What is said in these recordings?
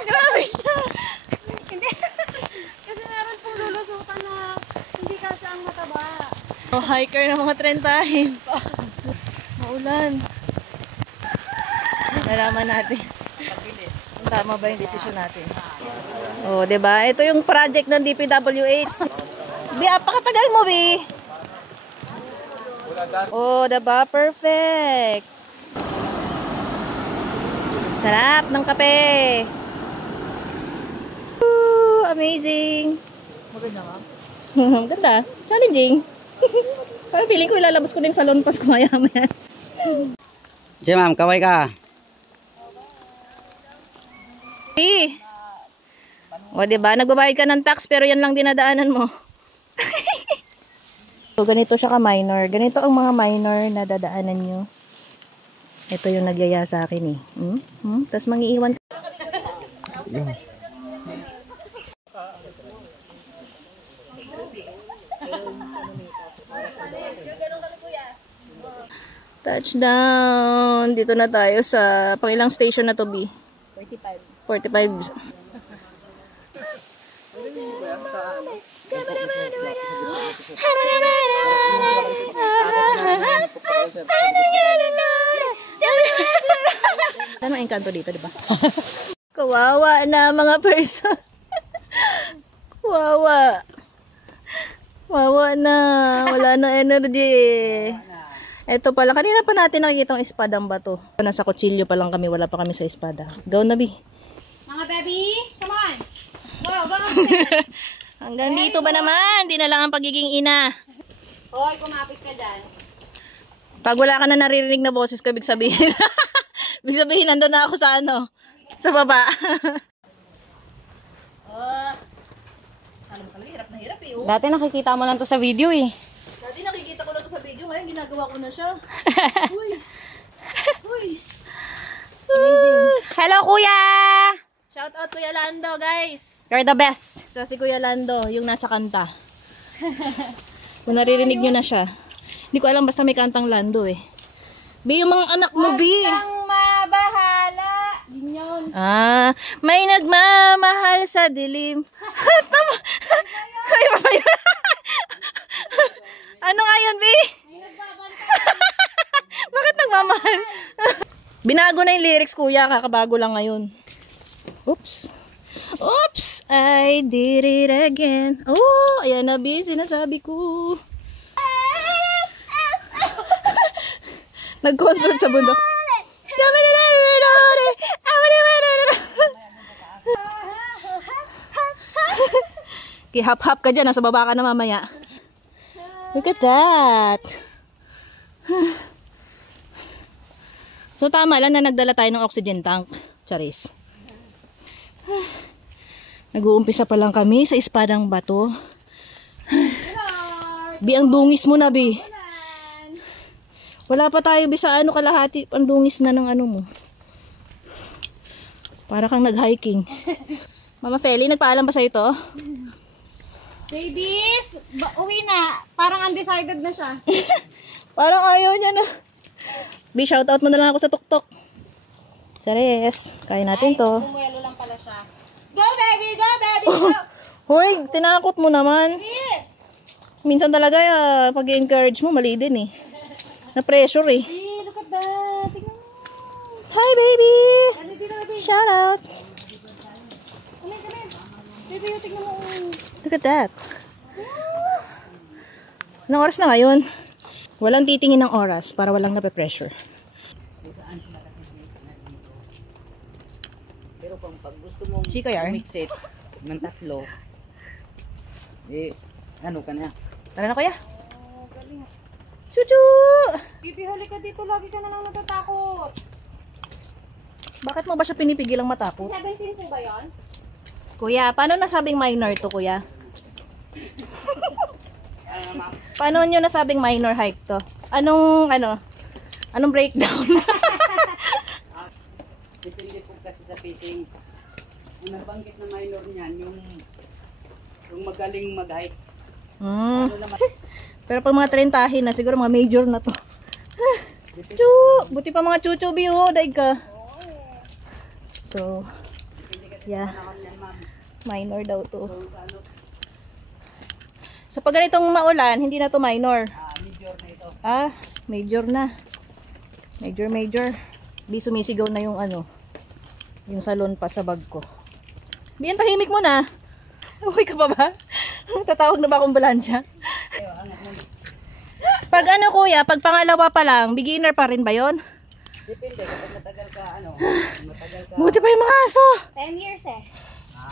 Grabe siya. Hindi. Kasi meron pong lulusutan na hindi kasi ang mataba. Oh, hiker na mga trentahin. Maulan. Nalaman natin. Tama ba yung desisyon natin? Oh, 'di ba? Ito yung project ng DPWH. Bi, apakatagal mo, Bi. Oh, 'di ba? Perfect. Sarap ng kape. Woo, amazing. Maganda nga. Ganda. Challenging. Parang feeling ko ilalabas ko na yung salon pas ko maya-maya. Diyan ma'am, kaway ka. O, diba? Nagbabayad ka ng tax pero yan lang dinadaanan mo. So, ganito siya ka-minor. Ganito ang mga minor na dadaanan nyo. Ito yung nagyaya sa akin eh. Tapos mangiiwan ka. Touchdown! Dito na tayo sa pangilang station na to, B? 45. Ano ang engkanto dito, diba? Kawawa na mga person. Kawawa. Kawawa na. Wala na energy. Ito pala, kanina pa natin nakikita ang espadang bato. Nasa kutsilyo pa lang kami, wala pa kami sa espada. Go na, Bi. Mga baby, come on. Go, go. Hanggang dito ba naman? Di na lang ang pagiging ina. Hoy, kumapit ka dyan. Pag wala ka na naririnig na boses ko, ibig sabihin. Ibig sabihin, nandun na ako sa ano? Sa baba. Alam mo kami, hirap na hirap eh. Dati nakikita mo lang to sa video eh. Dati nakikita ko lang to sa video, ngayon ginagawa ko na siya. Uy! Uy! Hello, kuya! Shout out Kuya Lando, guys! You're the best. So, si Kuya Lando, yung nasa kanta. Kung naririnig nyo na siya. Hindi ko alam, basta may kantang Lando eh. Bi, yung mga anak mo, Bi! Ang mabahala. Yun yun. Ah, may nagmamahal sa dilim. Tama! Ay, mamaya. Ano nga yun, Bi? Bakit nagmamahal? Binago na yung lyrics, kuya. Kakabago lang ngayon. Oops. Oops! I did it again. Oh, ayan na, Bi. Sinasabi ko. Nag-concert sa bundok. Kihap-hap ka dyan. Nasa baba ka na mamaya. Look at that. So, tama lang na nagdala tayo ng oxygen tank. Charis. Nag-uumpisa pa lang kami sa espadang bato. Bi, ang dungis mo na, Bi. Wala pa tayo, Bi, sa ano kalahati. Ang dungis na ng ano mo. Para kang nag-hiking. Mama Feli, nagpaalam ba sa ito? Babies, uwi na. Parang undecided na siya. Parang ayaw niya na. Bi, shoutout mo na lang ako sa tuktok. Sares, kaya natin to. Bumuelo lang pala siya. Go baby, go baby, go! Hoy, tinakot mo naman. Minsan talaga, pag i-encourage mo, mali din eh. Na-pressure eh. Hey, look at that. Tingnan mo. Hi, baby! Ano dito, baby? Shout out! Ano, baby, tingnan mo. Look at that. Anong oras na ngayon? Walang titingin ng oras para walang nape-pressure. Pero pag gusto mong Chika yarn. mix it ng tatlo, eh, ano ka na? Tara na, kuya. Oh, galing. Chuchu! Bibi, huli ka dito. Lagi ka na lang natatakot. Bakit mo ba siya pinipigilang matakot? 17 po ba yun? Kuya, paano nasabing minor to, kuya? Paano nyo nasabing minor hike to? Anong breakdown? Depende po kasi sa pacing. Ang nabanggit na minor niyan, yung magaling mag-hike. Ano naman? Pero pag mga trentahin na, siguro mga major na to. Chu! Buti pa mga chuchu, Bi, oh, daig ka. So, Yeah. Panahon yan, ma'am. Minor daw to. Kung ano, So pag ganitong maulan, hindi na to minor. major na ito. Ah, major na. Major. Di sumisigaw na yung ano. Yung salon pa sa bag ko. Biyan, tahimik mo na. Okay ka pa ba? Tatawag na ba akong ambulansya? Ayo, angat mo. Pag ano kuya, pag pangalawa pa lang, beginner pa rin ba yon? Depende kapag matagal ka, ano, matagal ka. Buti pa yung mga aso. 10 years eh.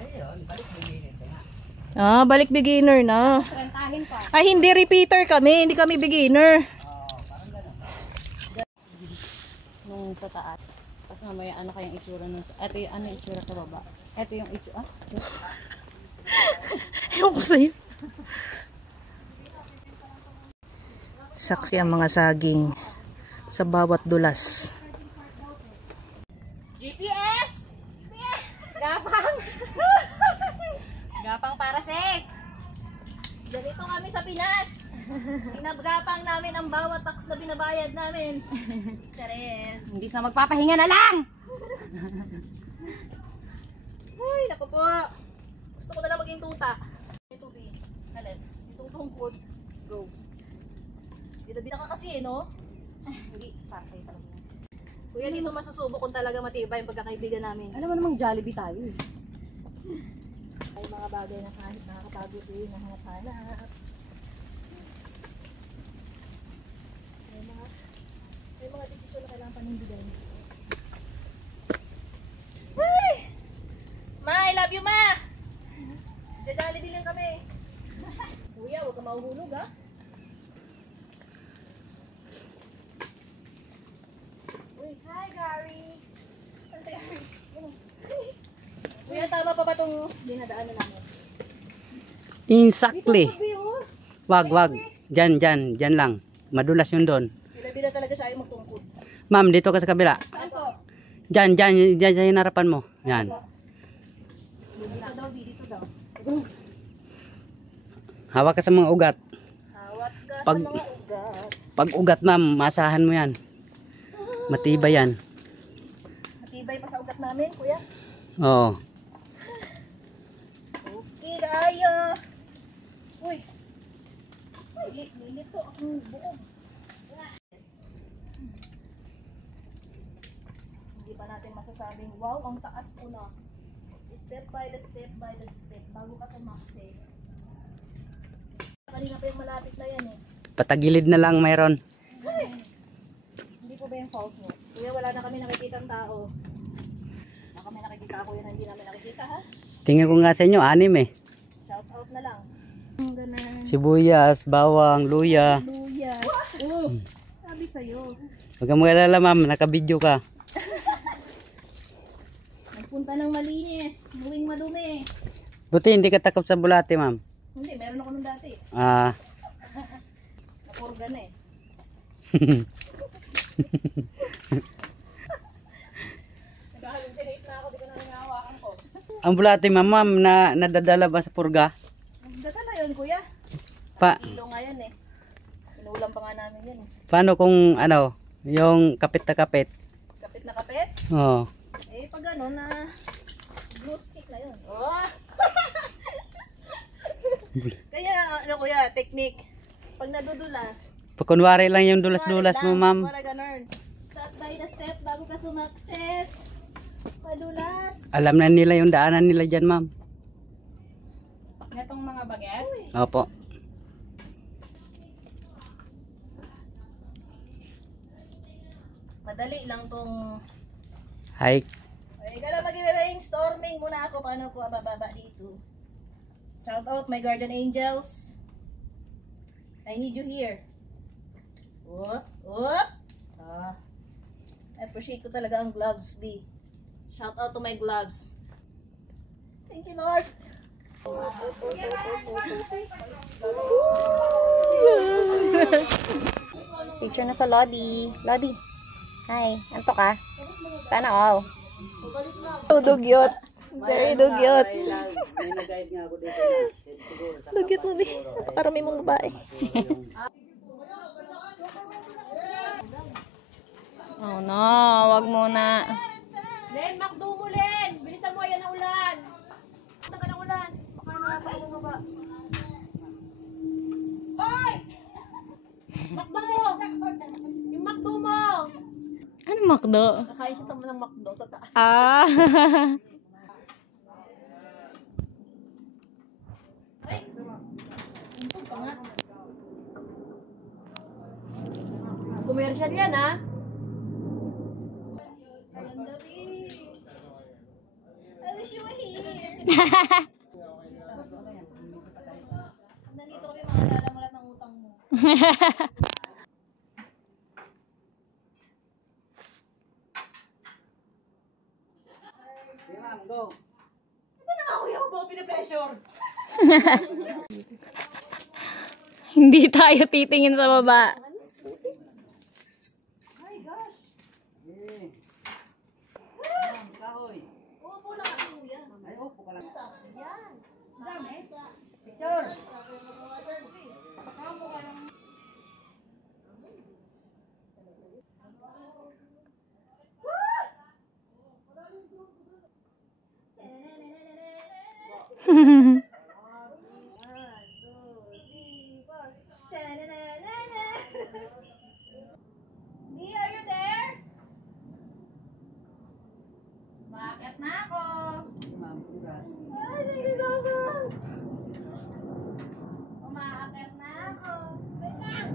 Ayun, balik mo minute nga. Ah, balik beginner na. Rentahin pa. Ay, hindi repeater kami. Hindi kami beginner. Parang gano'n. Nung sa taas. Tapos mamaya ano kayang itsura nun. Ito yung ano itsura sa baba. Ito yung itsura. Ewan ko sa'yo. Saksi ang mga saging sa bawat dulas. GPS! Gapang! Gapang para sek! Ganito kami sa Pinas. Pinagapang namin ang bawat tax na binabayad namin. Chares. Hindi na magpapahinga na lang! Ay, naku po. Gusto ko na lang maging tuta. Ito, B. Alin? Itong tungkod. Go. Bida-bida ka kasi, no? Hindi, para sa'yo talaga. Kuya, dito masusubok kung talaga matibay yung pagkakaibigan namin. Alam mo namang Jollibee tayo eh. Ay, mga bagay na kahit nakakapagod din, nahanap-hanap. May mga desisyon na kailangan panindigan. Ay! Ma, I love you, ma! Jollibee lang kami. Kuya, huwag ka mahuhulog, ha? Uy, hi, Gary! Saan si Gary? Ano? Kuya, tama pa ba itong dinadaanan namin? Exactly. Dito, oh. Wag. Diyan lang. Madulas yun doon. Bida-bida talaga siya ay magtungkod. Ma'am, dito ka sa kabila. Saan po? Diyan sa hinarapan mo. Yan. Dito daw, dito daw. Hawak ka sa mga ugat. Hawat ka Pag- sa mga ugat. Pag ugat, ma'am, masahan mo yan. Matibay yan. Matibay pa sa ugat namin, kuya. Oo. Okay, kaya. Uy. Lilit to. Ang buong. Hindi pa natin masasabing, wow, ang taas ko na. Step by the step bago ka sumakses. Kanina pa yung malapit na yan eh. Patagilid na lang mayroon. Hindi po ba yung false mo? Kuya, wala na kami nakikitang tao. Baka may nakikita ako yun, hindi namin nakikita, ha? Tingin ko nga sa inyo, 6 eh. Shout out na lang. Ang ganun. Sibuyas, bawang, luya. Luya. Oh, sabi sa'yo. Huwag kang mag-alala, ma'am. Nakabidyo ka. Nagpunta ng malinis. Luwing madumi. Buti hindi ka takot sa bulate, ma'am. Hindi, meron ako nung dati. Ah, Napurga na eh. Nag-hallucinate na ako, di ko na nangahawakan ko. ang bulate, ma'am, na nadadala ba sa purga? Nagdata na yun, kuya. Kilo nga yan eh. Inuulam pa nga namin yan eh. Paano kung ano, yung kapit na kapit? Kapit na kapit. Oo. Eh, pag ano na blue stick na yun. Oh! Kaya, ano kuya, technique. Pag nadudulas, Pag kunwari lang yung dulas-dulas mo, ma'am. para ganun. Step by the step bago ka sumakses. Padulas. Alam na nila yung daanan nila dyan, ma'am. Itong mga bagets. Opo. Madali lang tong... Hike. Ay, kala mag-brainstorming muna ako paano ko bababa dito. Shout out my guardian angels. I need you here. Whoop, whoop. Ah. I appreciate ko talaga ang gloves, B. Shout out to my gloves. Thank you, Lord. Picture na sa Lodi. Lodi. Hi. Anto ka? Sana all. Dugyot. Very dugyot. May nag-guide nga ako dito. Dugyot mo, B. Napakarami mong babae. Oh no, wag muna. Len, makdo mo, Len! Bilisan mo, ayan ang ulan! Punta ka ng ulan! Baka nakapag mo ba? Hoy! Makdo mo! Yung makdo mo! Ano makdo? Nakain siya sa ng makdo sa taas. Ah. Commercial yan, ha? I wish you were here. Nandito kami maalala mo lahat ng utang mo. Sige ma'am, go. Ito na nga kuya ko ba pinapressure? Hindi tayo titingin sa baba. Sige. Ma'am, kahoy. Uupo lang ako kuya. Ay, upo ka lang. Yan. Dami. Picture. Lee, are you there? Bakit na ako? Sige ma'am, congrats. Ay, nagigabang. Umaakit na ako. Wait lang.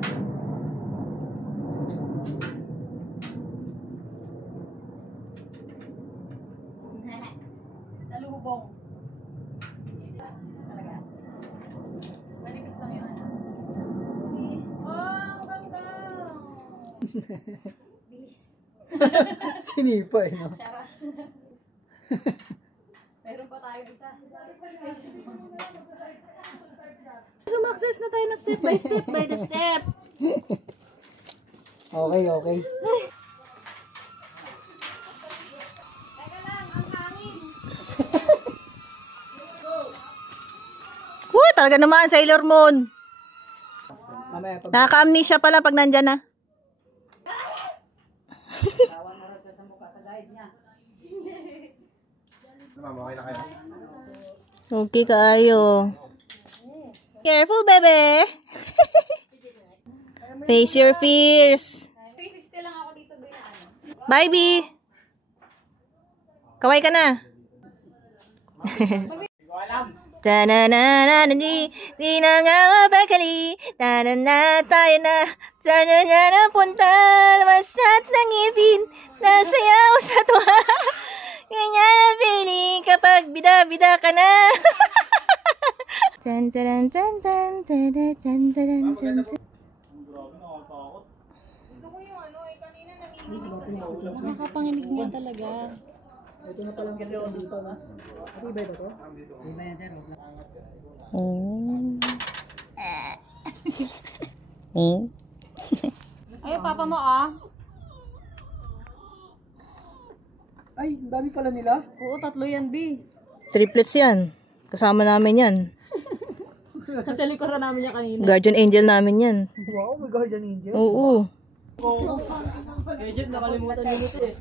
Salubong. Talaga. Manipis lang yun. Oh, ang ganda. Bilis. Sinipa eh, no? Charot. Meron pa tayo isa. Sumakses na tayo ng step by step by the step. Okay, okay. Teka lang, ang hangin. Talaga naman, Sailor Moon. Mamaya pag Nakaka-amnesia pala pag nandyan na. tawan mo rin sa mukha sa guide niya. Okay kayo. Careful, bebe. Face your fears. 360 lang ako dito doon na ano. Bye, B. Kaway ka na. Ta-na-na-na-na, di na nga mapakali. Ta-na-na, tayo na. Sana na punta. Masat ng ibin. Nasayaw sa tuwa. Ganyan ang feeling kapag bida-bida ka na. Tan tan tan tan tan tan tan tan. Nakakapanginig niya talaga. Ito na palang kasi ako dito, ma. Ito iba ito to? Iba yan, sir. Ay, papa mo ah. Ay, ang dami pala nila. Oo, 3 yan, B. Triplets yan. Kasama namin yan. Kasi likuran namin niya kanina. Guardian angel namin yan. Wow, may guardian angel. Oo. Kaya Jet, nakalimutan niyo ito eh.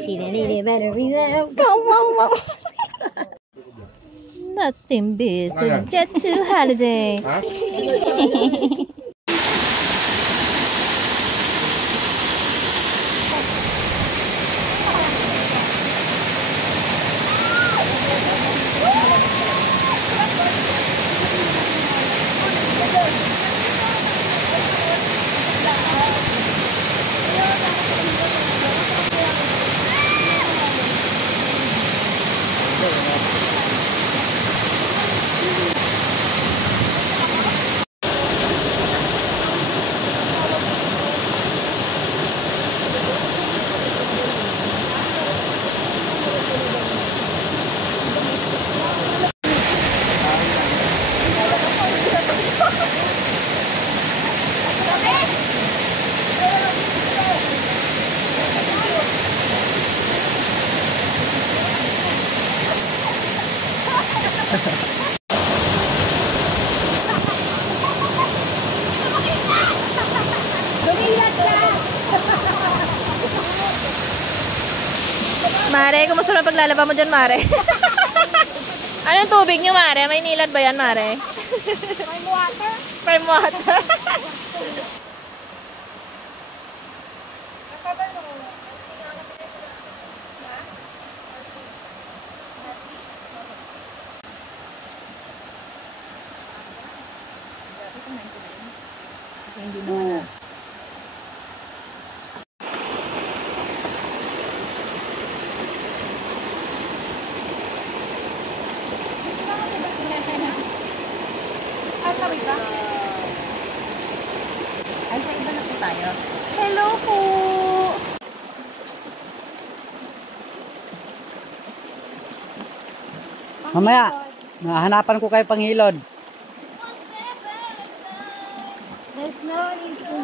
She didn't better be there. Go, wow, wow. Nothing beats a jet to holiday. Mare, kumusta na paglalaba mo dyan, Mare? Anong tubig nyo, Mare? May nilad ba yan, Mare? Farm water. Farm water. Ay, sa iba na po tayo. Hello po. Mamaya, hanapan ko kayo panghilod. There's no need to.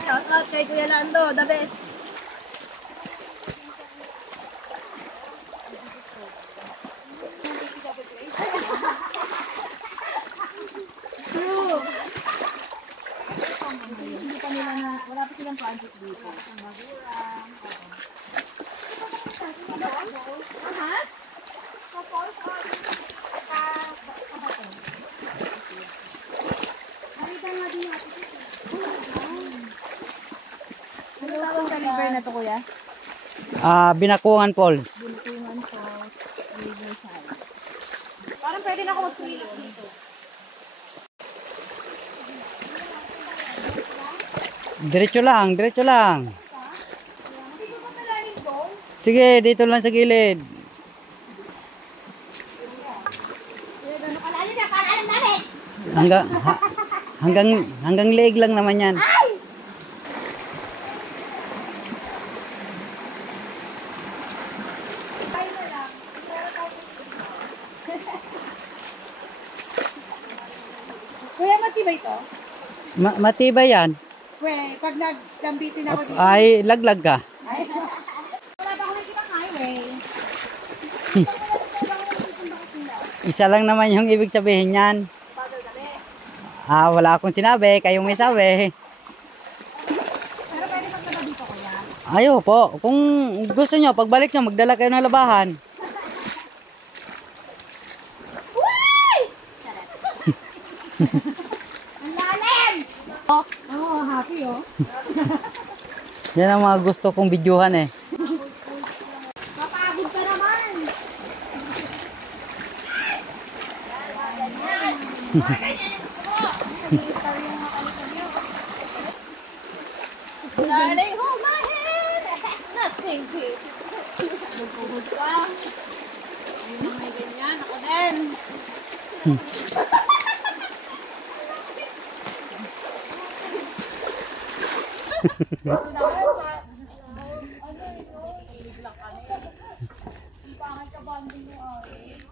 Shout out kay Kuya Lando, the best. River na to, kuya. Binakuan Falls. Parang pwede na ako mag-swilok dito. Diretso lang, diretso lang. Sige, dito lang sa gilid. Hanggang leeg lang naman yan. Kuya, matibay to? Matibay yan. Kuya, pag naglambitin ako dito. Ay, laglag ka. Wala pa ako nakikitang highway. Isa lang naman yung ibig sabihin yan. Wala akong sinabi, kayong may sabi. Pero pwede maglaba dito, kuya. Ayo po, kung gusto nyo, pagbalik nyo, magdala kayo ng labahan. Ang lalim! Oh, happy oh. Yan ang mga gusto kong videohan eh. Mapagod ka naman. Darling, hold my hand. Nothing this. Nagpuhod ka. Ayun na may ganyan. Ako din.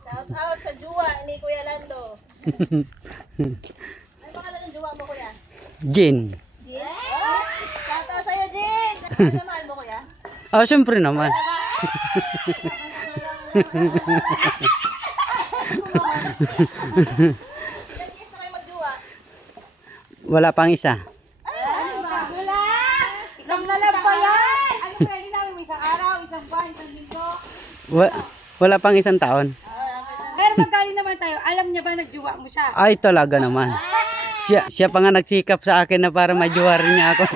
Shout out sa juwa ni Kuya Lando. Ay, pangalan ng juwa mo, Kuya? Jin. Jin? Shout out sa'yo, Jin. Ano mahal mo, Kuya? Siyempre naman. Ilan years na kayo magjuwa? Wala pang isa. Bago lang. Isang nalang pa yan. Ano pwede namin? Isang araw, isang buwan, isang linggo. Wala pang isang taon. Pero magkaling naman tayo. Alam niya ba nagjuwa mo siya? Ay, talaga naman. Siya pa nga nagsikap sa akin na para majuwa rin niya ako.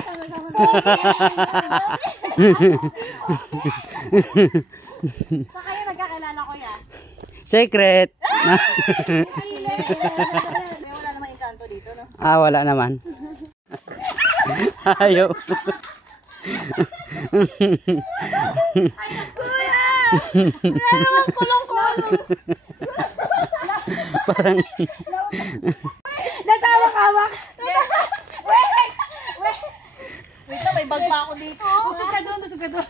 Pa kayo nagkakilala ko yan. Secret. Wala namang engkanto dito, no? Wala naman. Ayaw. Wala namang kulong-kulong. Parang Natawak-awak. Wait! Wait! Wait lang, may bag pa ako dito. Usog ka doon, usog ka doon.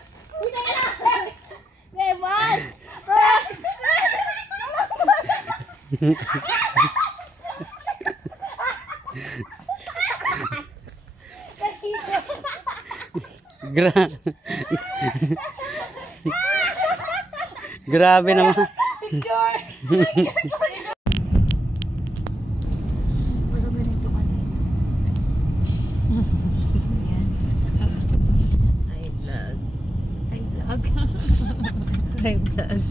Lemon! Grabe naman. Picture! Wala ganito kanina. Ay, vlog. Ay, vlog. Ay, vlog.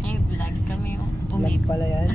Ay, vlog kami. Vlog pala yan.